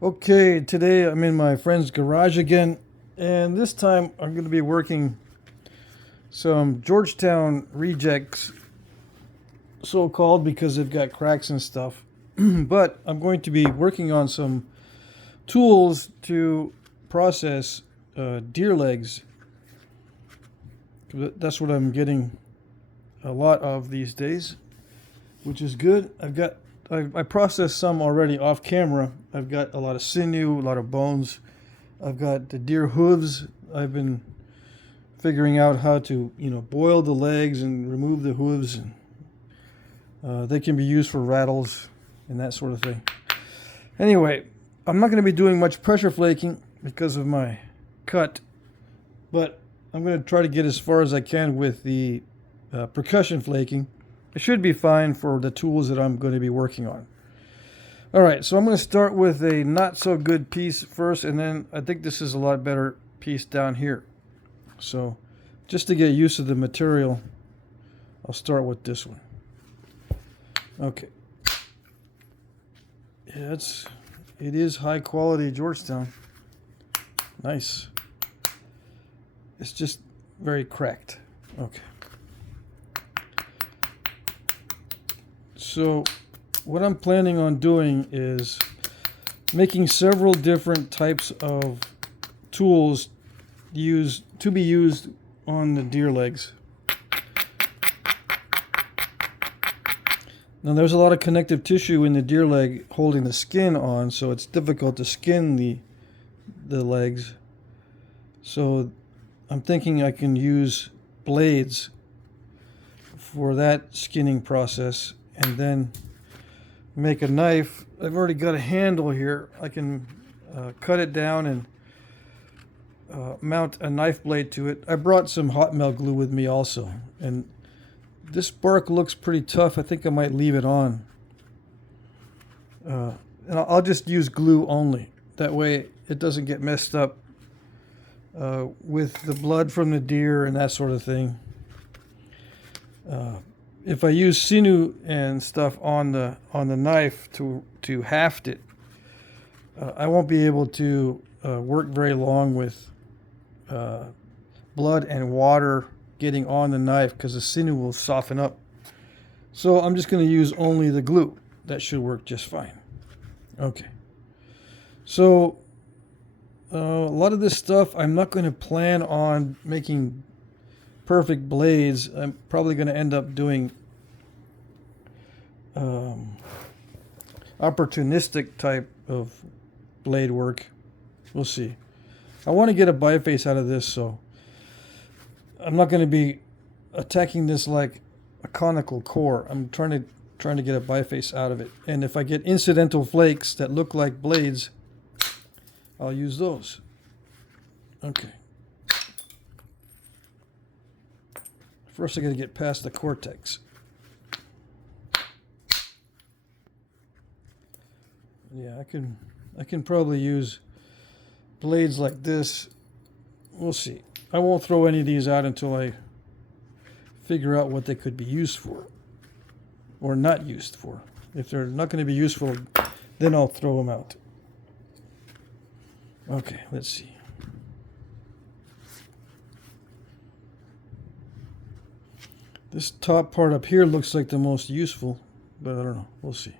Okay, today I'm in my friend's garage again, and this time I'm going to be working some Georgetown rejects, so called because they've got cracks and stuff. But I'm going to be working on some tools to process deer legs. That's what I'm getting a lot of these days, which is good. I processed some already off camera. I've got a lot of sinew, a lot of bones. I've got the deer hooves. I've been figuring out how to, boil the legs and remove the hooves. And they can be used for rattles and that sort of thing. Anyway, I'm not going to be doing much pressure flaking because of my cut, but I'm going to try to get as far as I can with the percussion flaking. It should be fine for the tools that I'm going to be working on. All right, so I'm going to start with a not so good piece first, and then I think this is a lot better piece down here. So just to get used to the material, I'll start with this one. Okay. Yeah, it is high quality Georgetown. Nice. It's just very cracked. Okay. So what I'm planning on doing is making several different types of tools to be used on the deer legs. Now there's a lot of connective tissue in the deer leg holding the skin on, so it's difficult to skin the legs. So I'm thinking I can use blades for that skinning process and then make a knife. I've already got a handle here. I can cut it down and mount a knife blade to it. I brought some hot melt glue with me also, and this bark looks pretty tough. I think I might leave it on. And I'll just use glue only. That way it doesn't get messed up with the blood from the deer and that sort of thing. If I use sinew and stuff on the knife to haft it, I won't be able to work very long with blood and water getting on the knife because the sinew will soften up. So I'm just going to use only the glue. That should work just fine. Okay. So a lot of this stuff I'm not going to plan on making perfect blades. I'm probably going to end up doing opportunistic type of blade work. We'll see. I want to get a biface out of this, so I'm not going to be attacking this like a conical core. I'm trying to get a biface out of it. And if I get incidental flakes that look like blades, I'll use those. Okay. First I got to get past the cortex. Yeah, I can probably use blades like this. We'll see. I won't throw any of these out until I figure out what they could be used for or not used for. If they're not going to be useful, then I'll throw them out. Okay, let's see. This top part up here looks like the most useful, but I don't know. We'll see.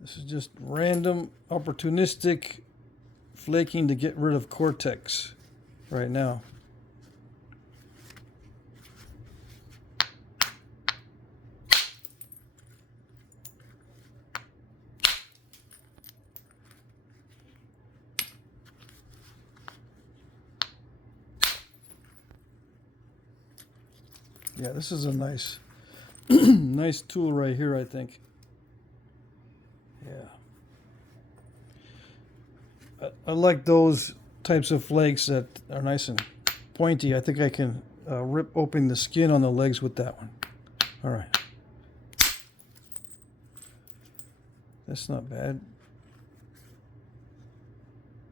This is just random, opportunistic flaking to get rid of cortex right now. Yeah, this is a nice, nice tool right here, I think. Yeah. I like those types of flakes that are nice and pointy. I think I can rip open the skin on the legs with that one. All right. That's not bad.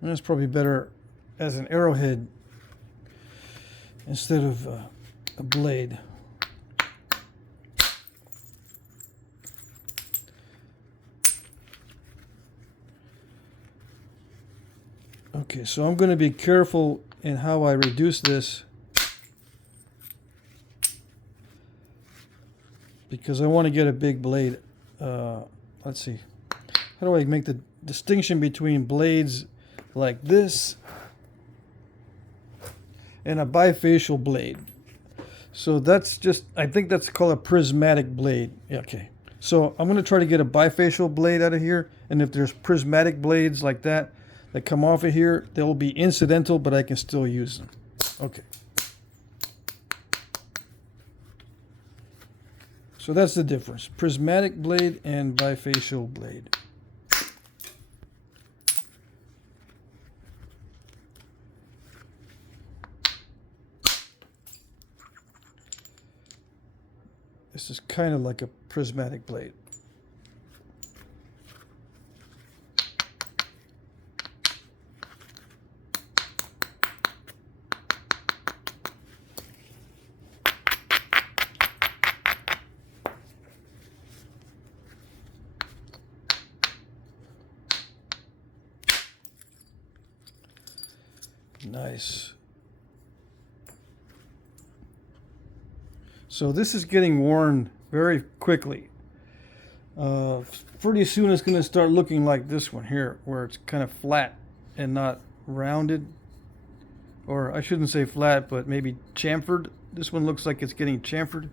And that's probably better as an arrowhead instead of a blade. Okay, so I'm going to be careful in how I reduce this, because I want to get a big blade. Let's see. How do I make the distinction between blades like this and a bifacial blade? So that's just, I think that's called a prismatic blade. Yeah, okay. So I'm going to try to get a bifacial blade out of here. And if there's prismatic blades like that come off of here, they'll be incidental, but I can still use them. Okay. So that's the difference. Prismatic blade and bifacial blade. This is kind of like a prismatic blade. Nice. So this is getting worn very quickly. Pretty soon it's going to start looking like this one here, where it's kind of flat and not rounded. Or I shouldn't say flat, but maybe chamfered. This one looks like it's getting chamfered.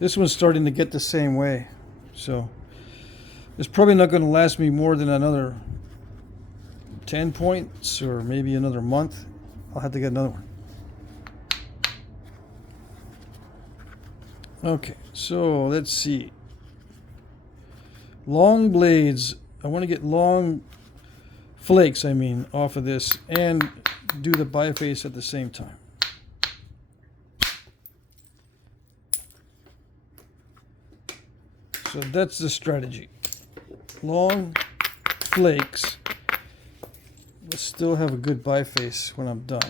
This one's starting to get the same way. So it's probably not going to last me more than another 10 points or maybe another month. I'll have to get another one. Okay, so let's see. Long blades. I want to get long flakes, I mean, off of this and do the biface at the same time. So that's the strategy. Long flakes. But still have a good biface when I'm done.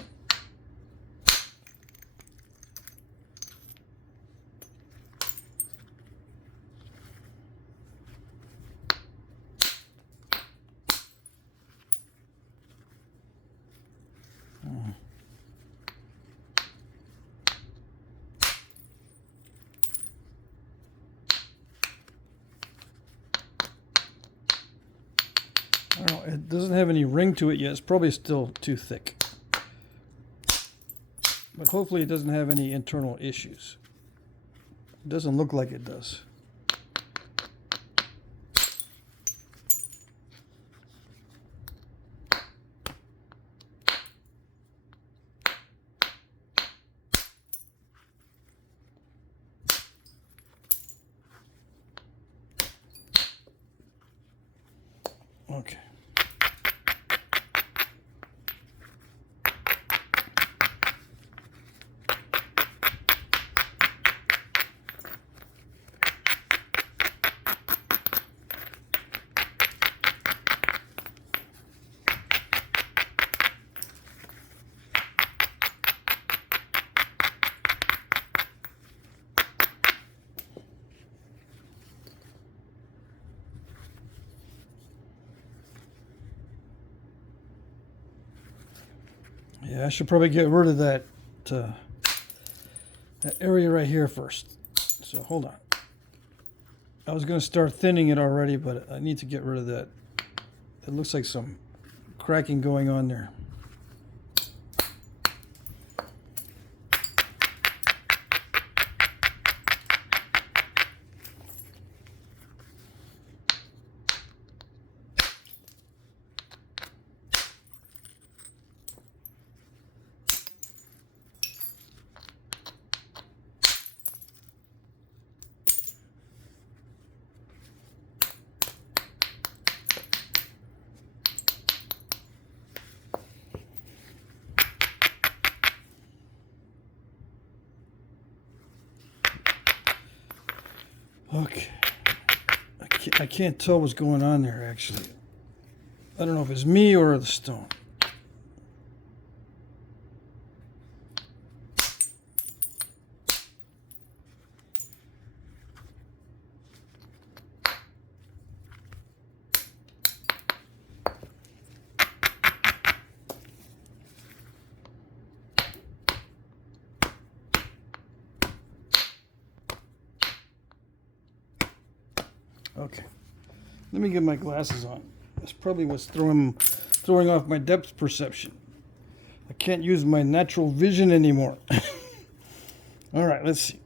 I don't know, it doesn't have any ring to it yet. It's probably still too thick. But hopefully it doesn't have any internal issues. It doesn't look like it does. Okay. Yeah, I should probably get rid of that that area right here first. So hold on. I was going to start thinning it already, but I need to get rid of that. It looks like some cracking going on there. Okay, I can't tell what's going on there actually. I don't know if it's me or the stone. Okay. Let me get my glasses on. That's probably what's throwing off my depth perception. I can't use my natural vision anymore. All right, let's see.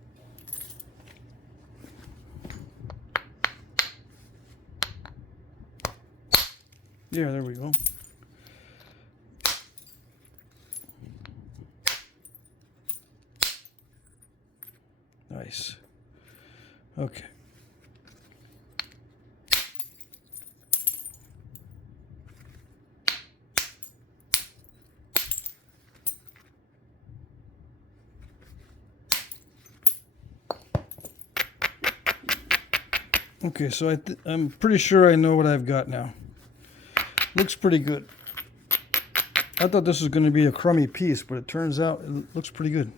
Yeah, there we go. Nice. Okay. Okay, so I'm pretty sure I know what I've got now. Looks pretty good. I thought this was going to be a crummy piece, but it turns out it looks pretty good.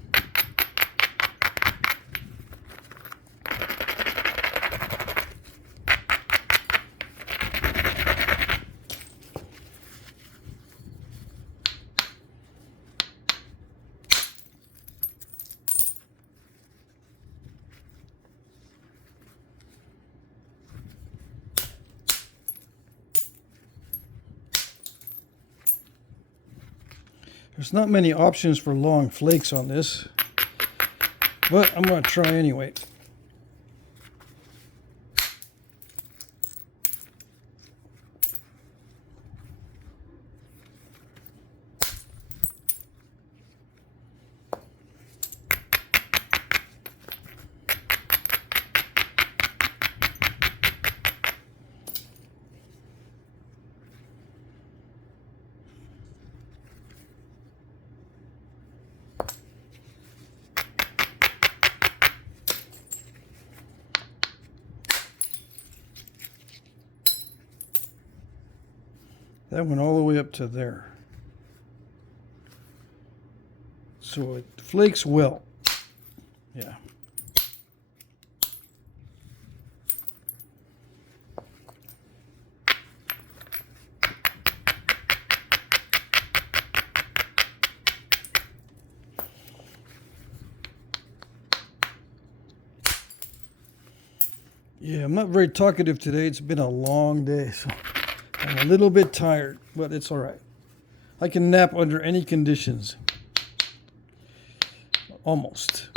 There's not many options for long flakes on this, but I'm going to try anyway. That went all the way up to there. So it flakes well. Yeah. Yeah, I'm not very talkative today. It's been a long day, so I'm a little bit tired, but it's all right. I can nap under any conditions. Almost.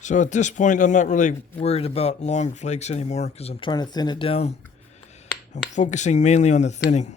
So at this point, I'm not really worried about long flakes anymore because I'm trying to thin it down. I'm focusing mainly on the thinning.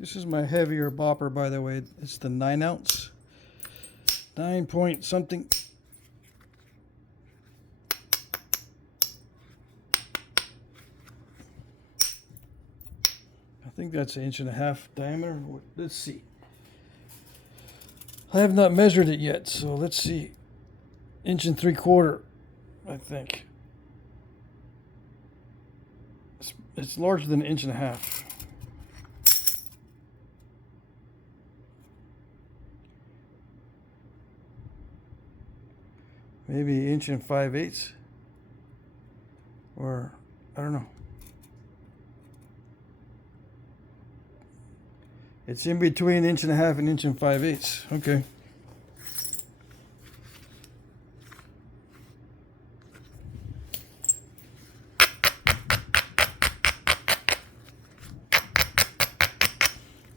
This is my heavier bopper, by the way. It's the 9 ounce. 9 point something. I think that's 1.5 inch diameter. Let's see. I have not measured it yet, so let's see. 1.75 inches, I think. It's larger than 1.5 inches. Maybe 1 5/8 inches, or I don't know. It's in between 1.5 inches and 1 5/8 inches. Okay.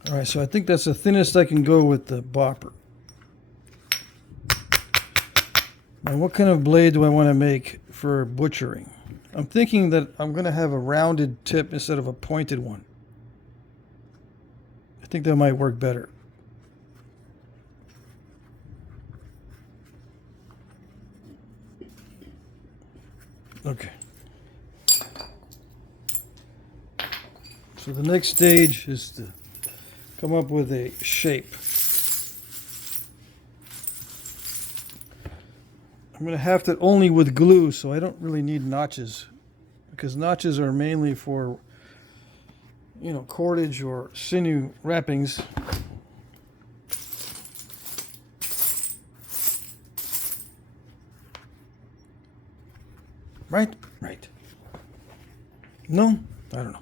All right, so I think that's the thinnest I can go with the bopper. Now, what kind of blade do I want to make for butchering? I'm thinking that I'm going to have a rounded tip instead of a pointed one. I think that might work better. Okay. So the next stage is to come up with a shape. I'm going to have to only with glue, so I don't really need notches, because notches are mainly for, you know, cordage or sinew wrappings. Right? Right. No? I don't know.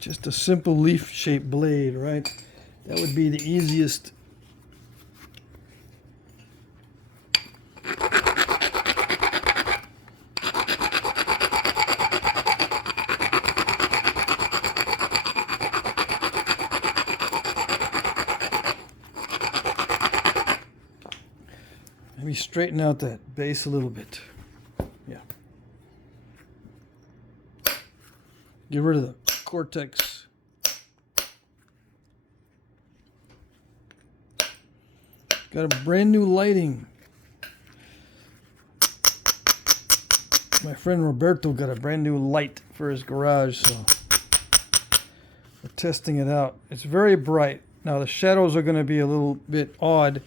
Just a simple leaf-shaped blade, right? That would be the easiest. Let me straighten out that base a little bit. Yeah. Get rid of the cortex. Got a brand new lighting. My friend Roberto got a brand new light for his garage, so we're testing it out. It's very bright. Now the shadows are going to be a little bit odd,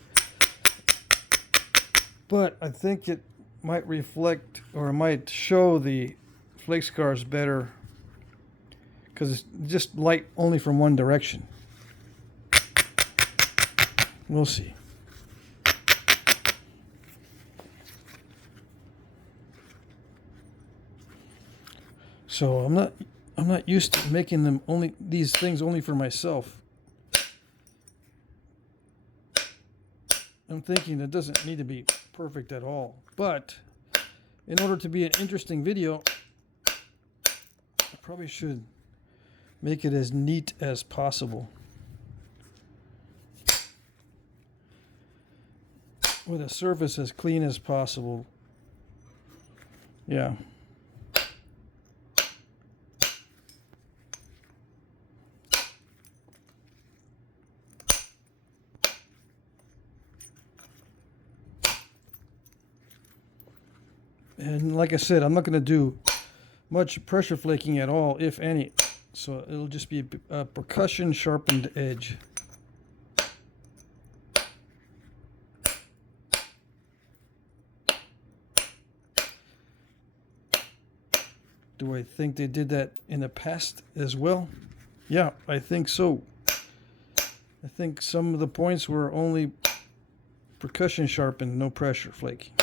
but I think it might reflect, or it might show the flake scars better, because it's just light only from one direction. We'll see. So I'm not used to making them these things only for myself. I'm thinking it doesn't need to be perfect at all, but in order to be an interesting video, I probably should make it as neat as possible, with a surface as clean as possible. Yeah. And like I said, I'm not going to do much pressure flaking at all, if any. So it'll just be a percussion sharpened edge. Do I think they did that in the past as well? Yeah, I think so. I think some of the points were only percussion sharpened, no pressure flaking.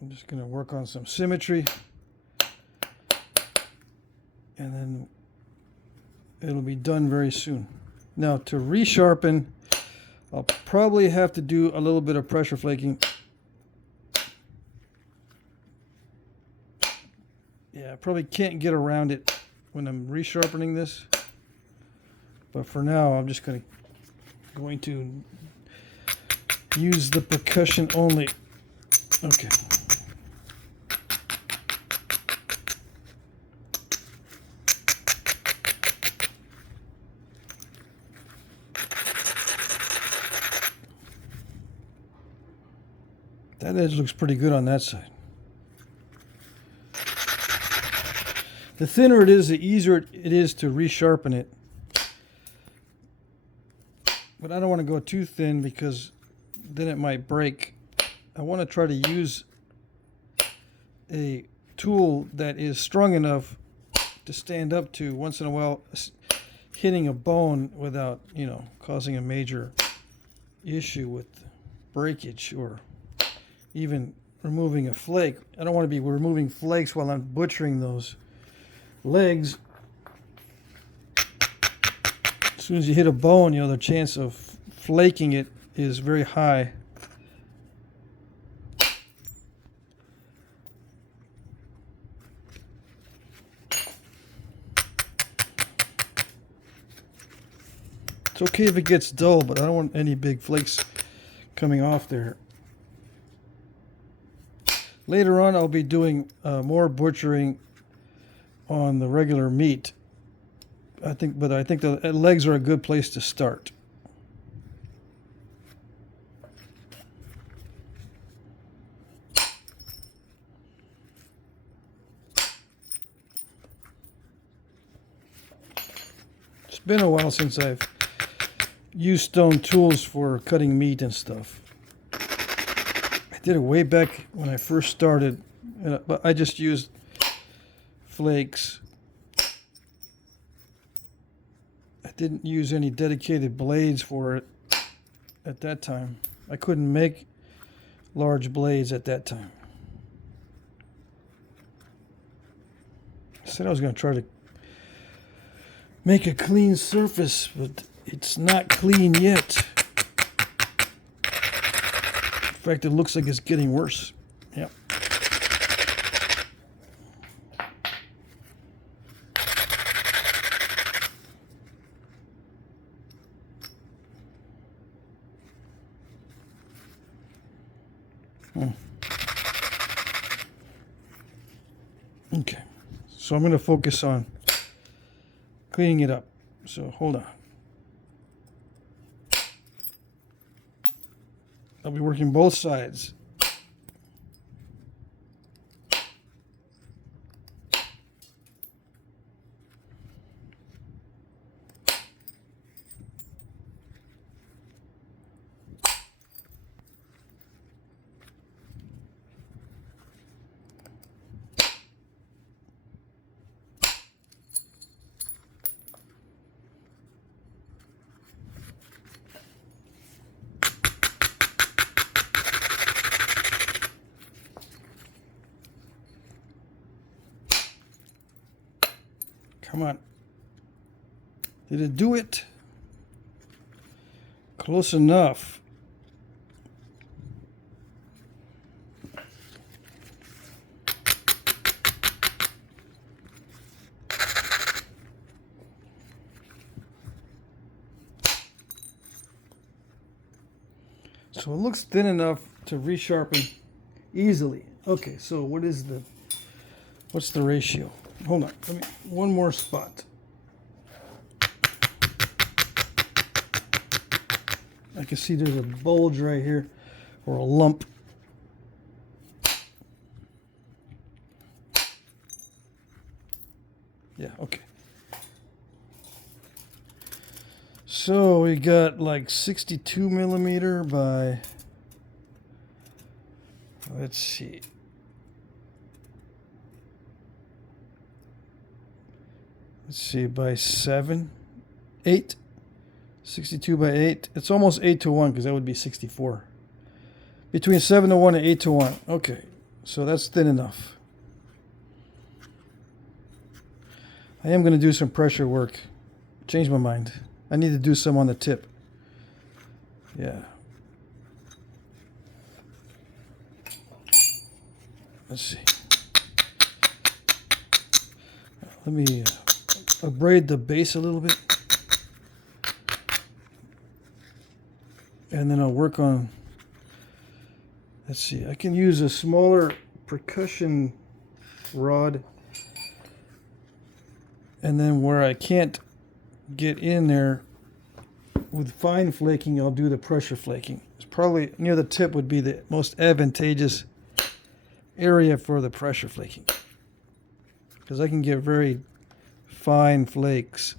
I'm just going to work on some symmetry, and then it'll be done very soon. Now to resharpen, I'll probably have to do a little bit of pressure flaking. Yeah, I probably can't get around it when I'm resharpening this. But for now, I'm just going to use the percussion only. Okay. That edge looks pretty good on that side. The thinner it is, the easier it is to resharpen it. But I don't want to go too thin because then it might break. I want to try to use a tool that is strong enough to stand up to once in a while, hitting a bone without, you know, causing a major issue with breakage or even removing a flake. I don't want to be removing flakes while I'm butchering those legs. As soon as you hit a bone, you know, the chance of flaking it is very high. It's okay if it gets dull, but I don't want any big flakes coming off there. Later on, I'll be doing more butchering on the regular meat. I think the legs are a good place to start. It's been a while since I've used stone tools for cutting meat and stuff. I did it way back when I first started, but I just used flakes. I didn't use any dedicated blades for it at that time. I couldn't make large blades at that time. I said I was going to try to make a clean surface, but it's not clean yet. In fact, it looks like it's getting worse. Yep. Okay, so I'm going to focus on cleaning it up. So hold on. I'll be working both sides. Come on. Did it do it? Close enough. So it looks thin enough to resharpen easily. Okay, so what's the ratio? Hold on, let me, one more spot. I can see there's a bulge right here, or a lump. Yeah, okay. So we got like 62 millimeter by, let's see. Let's see, by 7, 8, 62 by 8. It's almost 8 to 1 because that would be 64. Between 7 to 1 and 8 to 1. Okay, so that's thin enough. I am going to do some pressure work. Change my mind. I need to do some on the tip. Yeah. Let's see. Let me abrade the base a little bit. And then I'll work on, let's see, I can use a smaller percussion rod. And then where I can't get in there with fine flaking, I'll do the pressure flaking. It's probably near the tip would be the most advantageous area for the pressure flaking, because I can get very fine flakes.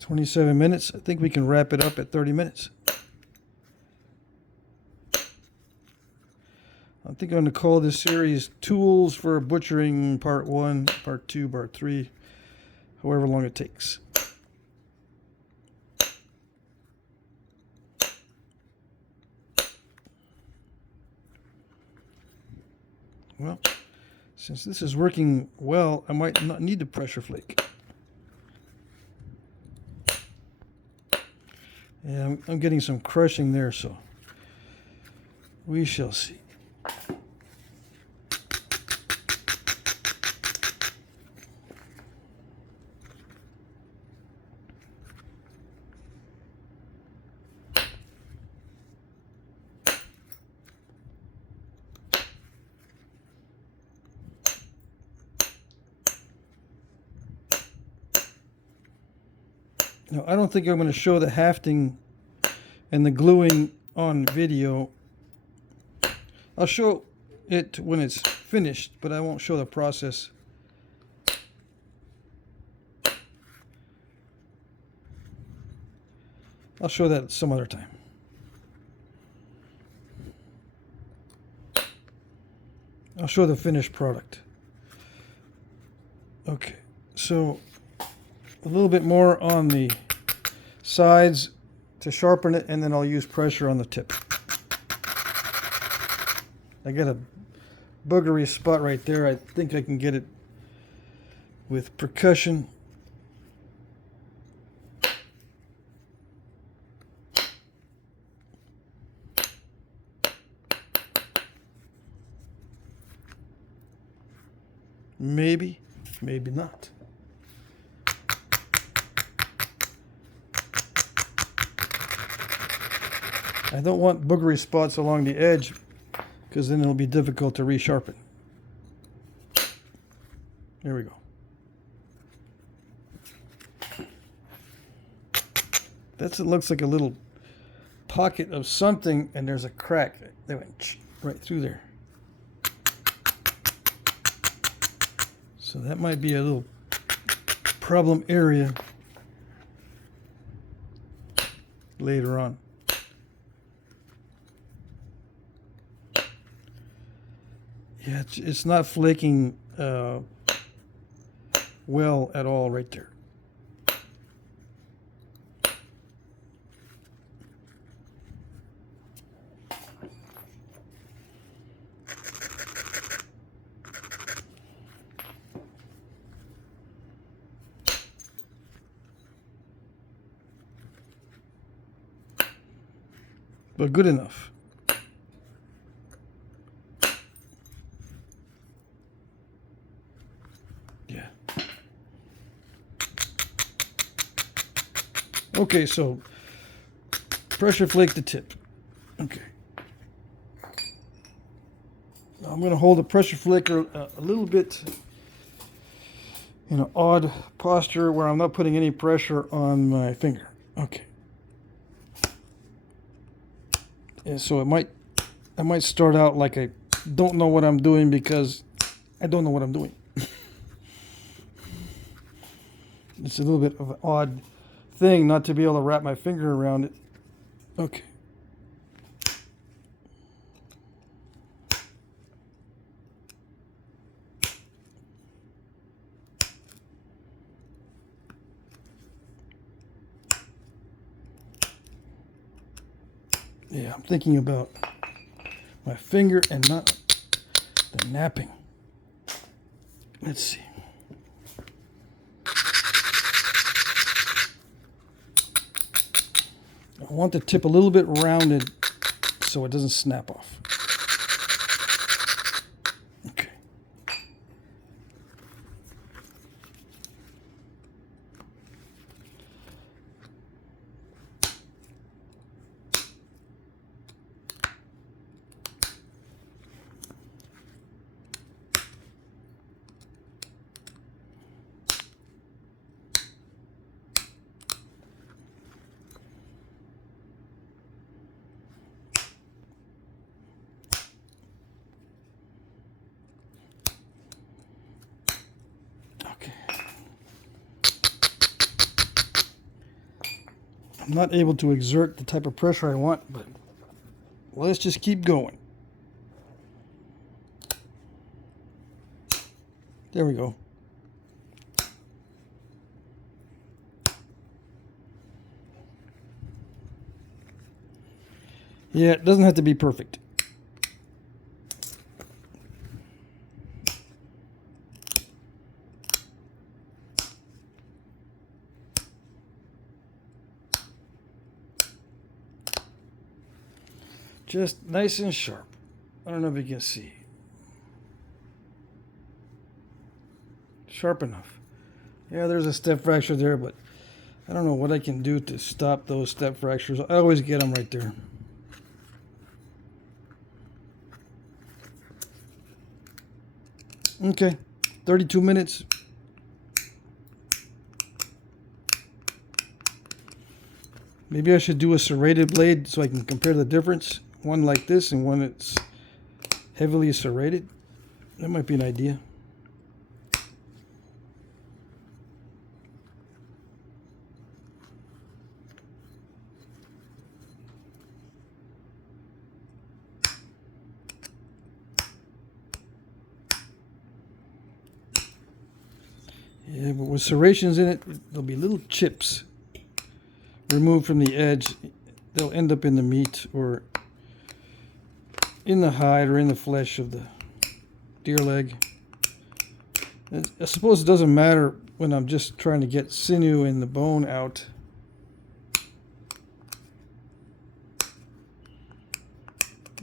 "27 minutes. I think we can wrap it up at 30 minutes. I think I'm going to call this series Tools for Butchering Part 1, Part 2, Part 3, however long it takes. Well, since this is working well, I might not need the pressure flake. Yeah, I'm getting some crushing there, so we shall see. Now, I don't think I'm going to show the hafting and the gluing on video. I'll show it when it's finished, but I won't show the process. I'll show that some other time. I'll show the finished product. Okay, so a little bit more on the sides to sharpen it, and then I'll use pressure on the tip. I got a boogery spot right there. I think I can get it with percussion. Maybe, maybe not. I don't want boogery spots along the edge, because then it'll be difficult to resharpen. There we go. It looks like a little pocket of something, and there's a crack. They went right through there. So that might be a little problem area later on. Yeah, it's not flaking well at all right there. But good enough. Yeah. Okay, so pressure flake the tip. Okay. Now I'm going to hold the pressure flaker a little bit in an odd posture where I'm not putting any pressure on my finger. Okay. And so I might start out like I don't know what I'm doing, because I don't know what I'm doing. It's a little bit of an odd thing not to be able to wrap my finger around it. Okay. Yeah, I'm thinking about my finger and not the knapping. Let's see. I want the tip a little bit rounded so it doesn't snap off. Okay. I'm not able to exert the type of pressure I want, but let's just keep going. There we go. Yeah, it doesn't have to be perfect. Just nice and sharp. I don't know if you can see. Sharp enough. Yeah, there's a step fracture there, but I don't know what I can do to stop those step fractures. I always get them right there. Okay, 32 minutes. Maybe I should do a serrated blade so I can compare the difference. One like this and one that's heavily serrated. That might be an idea. Yeah, but with serrations in it, there'll be little chips removed from the edge. They'll end up in the meat or in the hide or in the flesh of the deer leg. I suppose it doesn't matter when I'm just trying to get sinew and the bone out.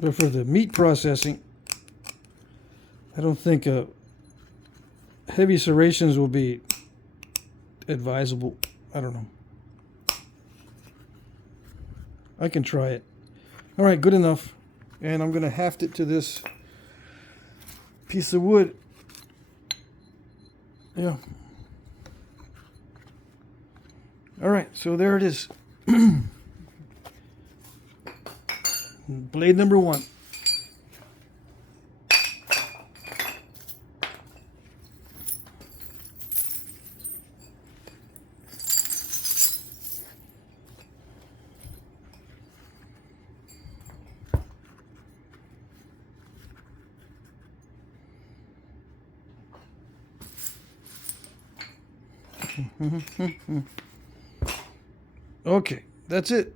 But for the meat processing, I don't think heavy serrations will be advisable. I don't know. I can try it. All right, good enough. And I'm going to haft it to this piece of wood. Yeah. All right, so there it is. Blade number 1. Okay, that's it.